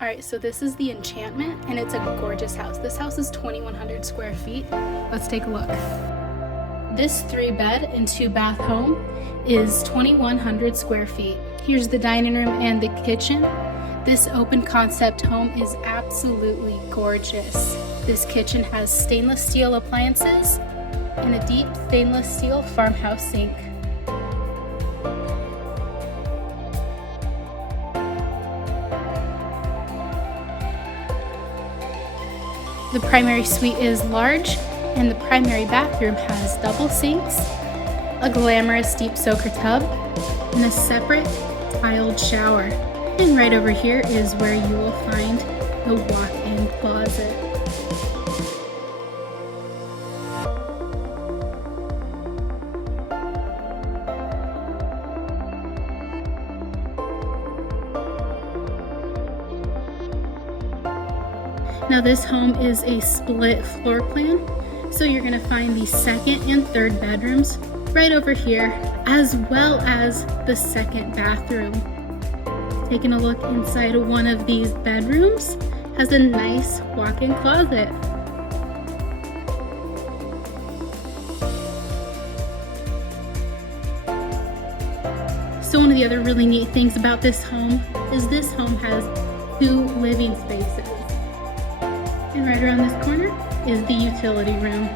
Alright, so this is the Enchantment, and it's a gorgeous house. This house is 2,100 square feet. Let's take a look. This 3-bed and 2-bath home is 2,100 square feet. Here's the dining room and the kitchen. This open concept home is absolutely gorgeous. This kitchen has stainless steel appliances and a deep stainless steel farmhouse sink. The primary suite is large, and the primary bathroom has double sinks, a glamorous deep soaker tub, and a separate tiled shower. And right over here is where you will find the walk-in closet. Now this home is a split floor plan, so you're going to find the second and third bedrooms right over here, as well as the second bathroom. Taking a look inside one of these bedrooms, has a nice walk-in closet. So one of the other really neat things about this home is this home has 2 living spaces. And right around this corner is the utility room.